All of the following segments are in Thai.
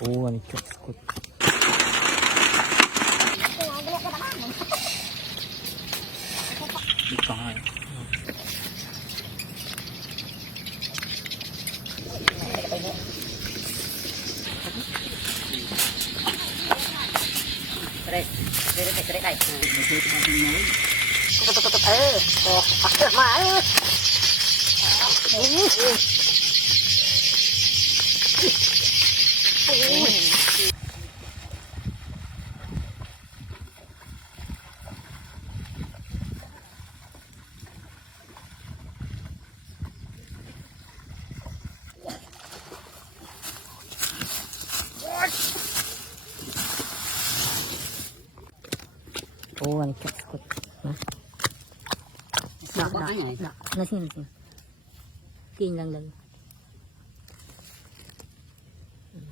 Oh, anh chụp cột. Đi con rồi. Đây, đây. Oh, anh chụp cột. Đó, nó xin. Kinh lần.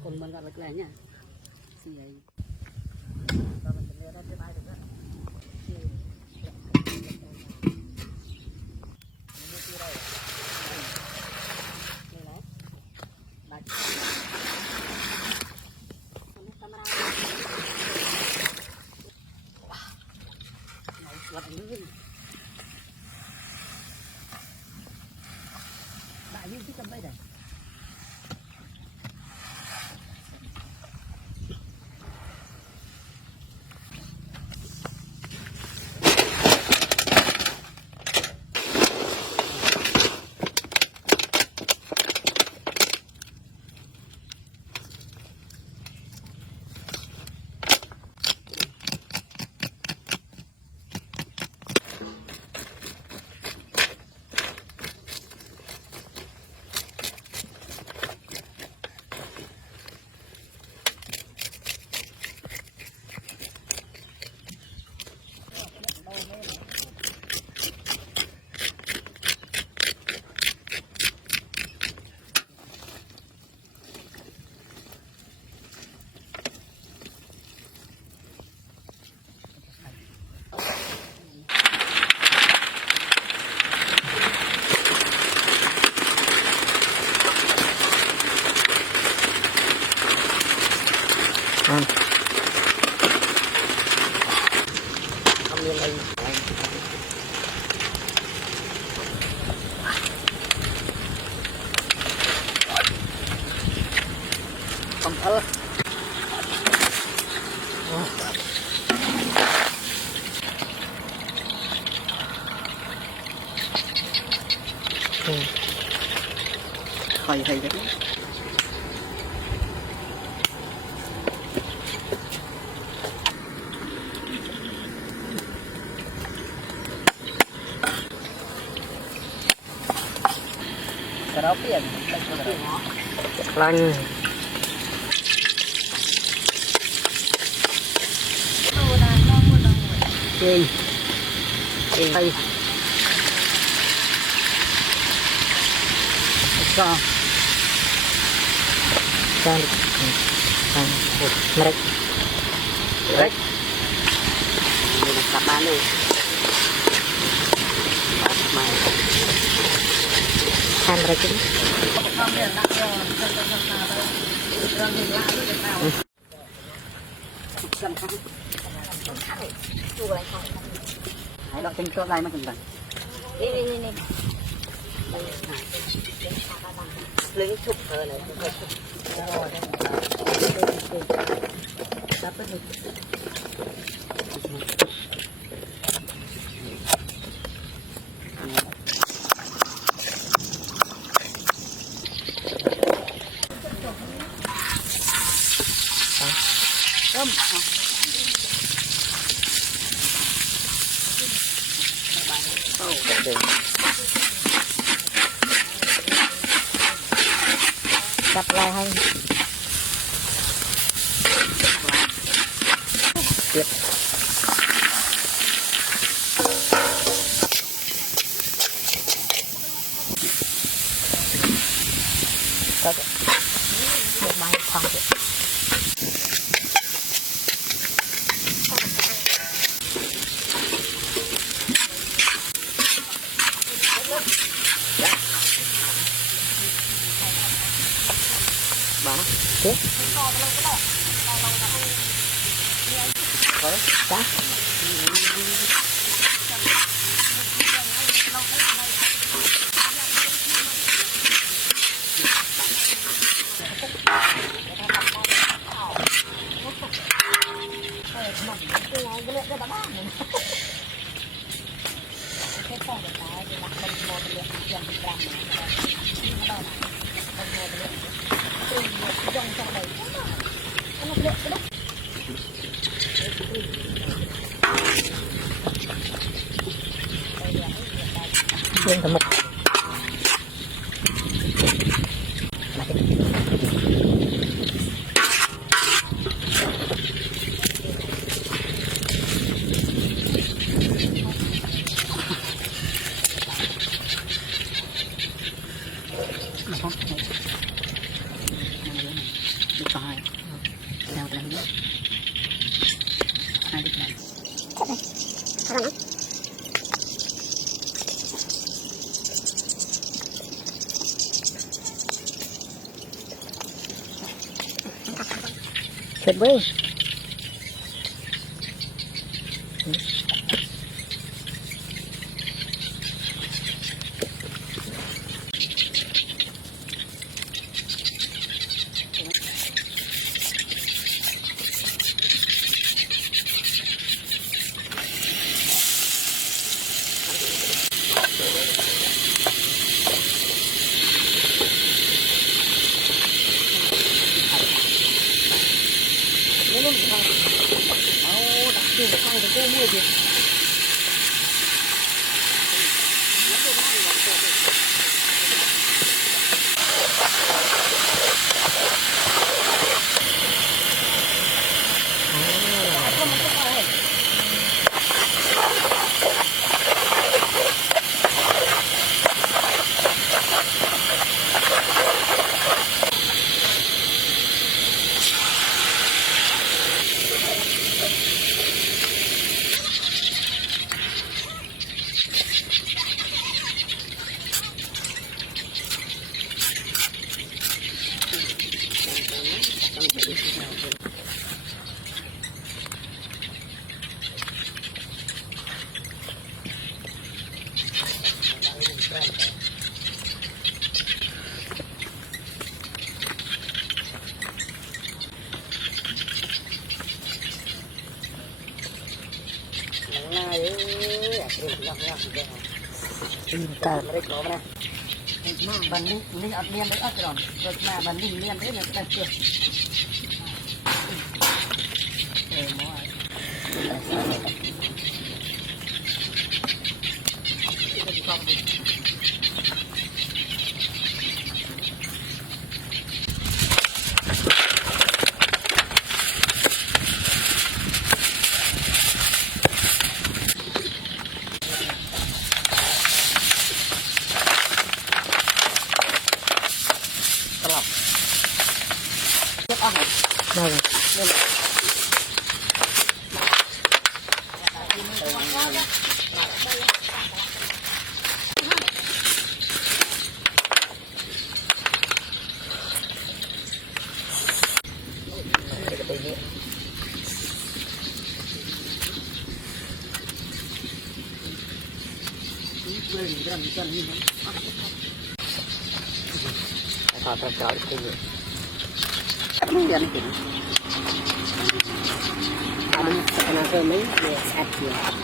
Con bắn vào lại nhá. Đại như cái cầm đây này. Không ớt. Hay đấy. Karaoke ya? Lagi. Đây. Đây. Sao? Sang. Merek. Ini kapan nih? Sang merek ini. Hãy đọc tin cho đây mà cần. Đi. Lấy chụp này. Cặp lại hay. Tiếp. Cắt. Một bài khoảng vậy. Đó. จ้ะเรื่องทั้งหมดเสร็จเว้ยแต่ บันนี้นี่อัดเลียนได้อัดก่อนเกิดมาบันนี้เลียนได้เนี่ยได้เชื่อหมอได้เลยต่อต่อคือเลียนถึงkarena kami dia sakit.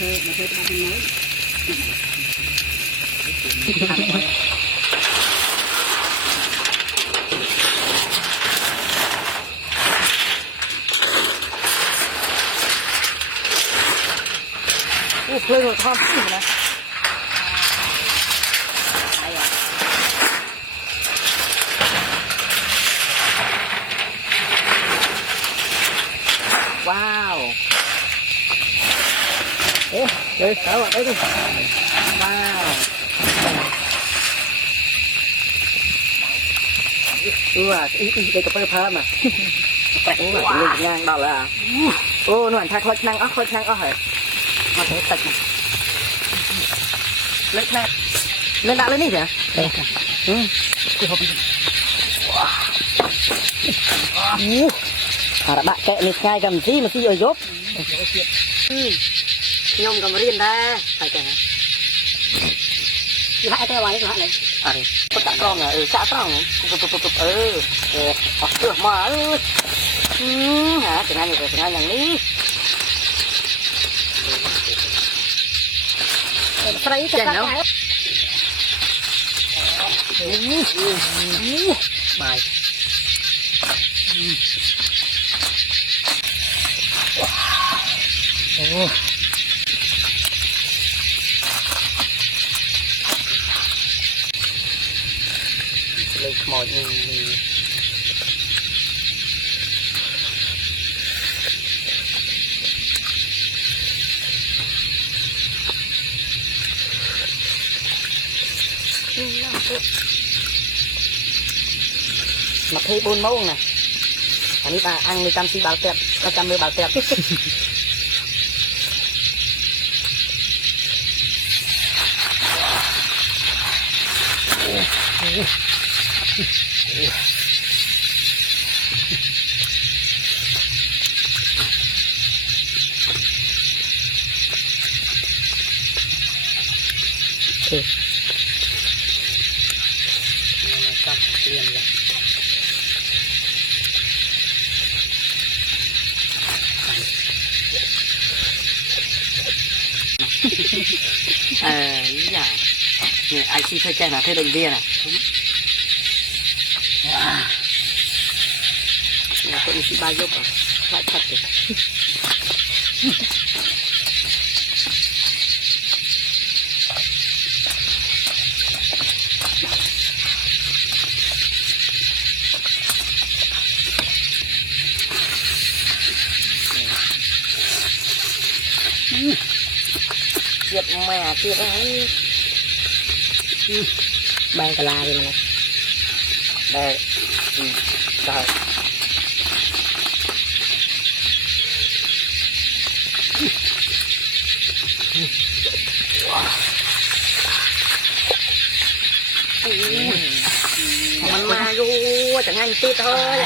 เทมาเป็นน้อยโอ้เพลิงทอดขึ้นนะว้าวเอ๊ะเดี๋ยวเอาไอ้ดิว้าวดูอ่ะอีเด็กกับเปิ้ลพามาแต่งหน่อยเล่นงานดอกเลยอ่ะโอ้หน่วยทางคอยนั่งคอยนั่งเหรอมาเตะตัดเล็กแม่เล่นได้เลยนี่เหรอกูพอไปหาบะแกะนี่ง่ายกันสิมันสิเอายกยมกับเรียนได้ไปกันนะยี่ห้อแต่ไว้ยี่ห้ออะไรอะไรก็ตัดกล้องอ่ะชะกล้องปุ๊บออกเสื้อมาหาจะงานอยู่จะงานอย่างนี้ใส่จะกันแล้วบายโอ้เลยขโมยนี่มาเทปูนโม่งนะอันนี้ตาอังมีจำสีบาลเต็บก็จำมือบาลเต็บอย่าเนี่ยไอซีเคยแจ้งนะเธอเด็กเดียนะเนี่ยคนมีสีบายกอ่ะคล้ายชัดเลยเก็บแม่เก็บอะไรใบกะลาเลยนะใบใช่มันมาอยู่จะงั้นติดเฮ้ย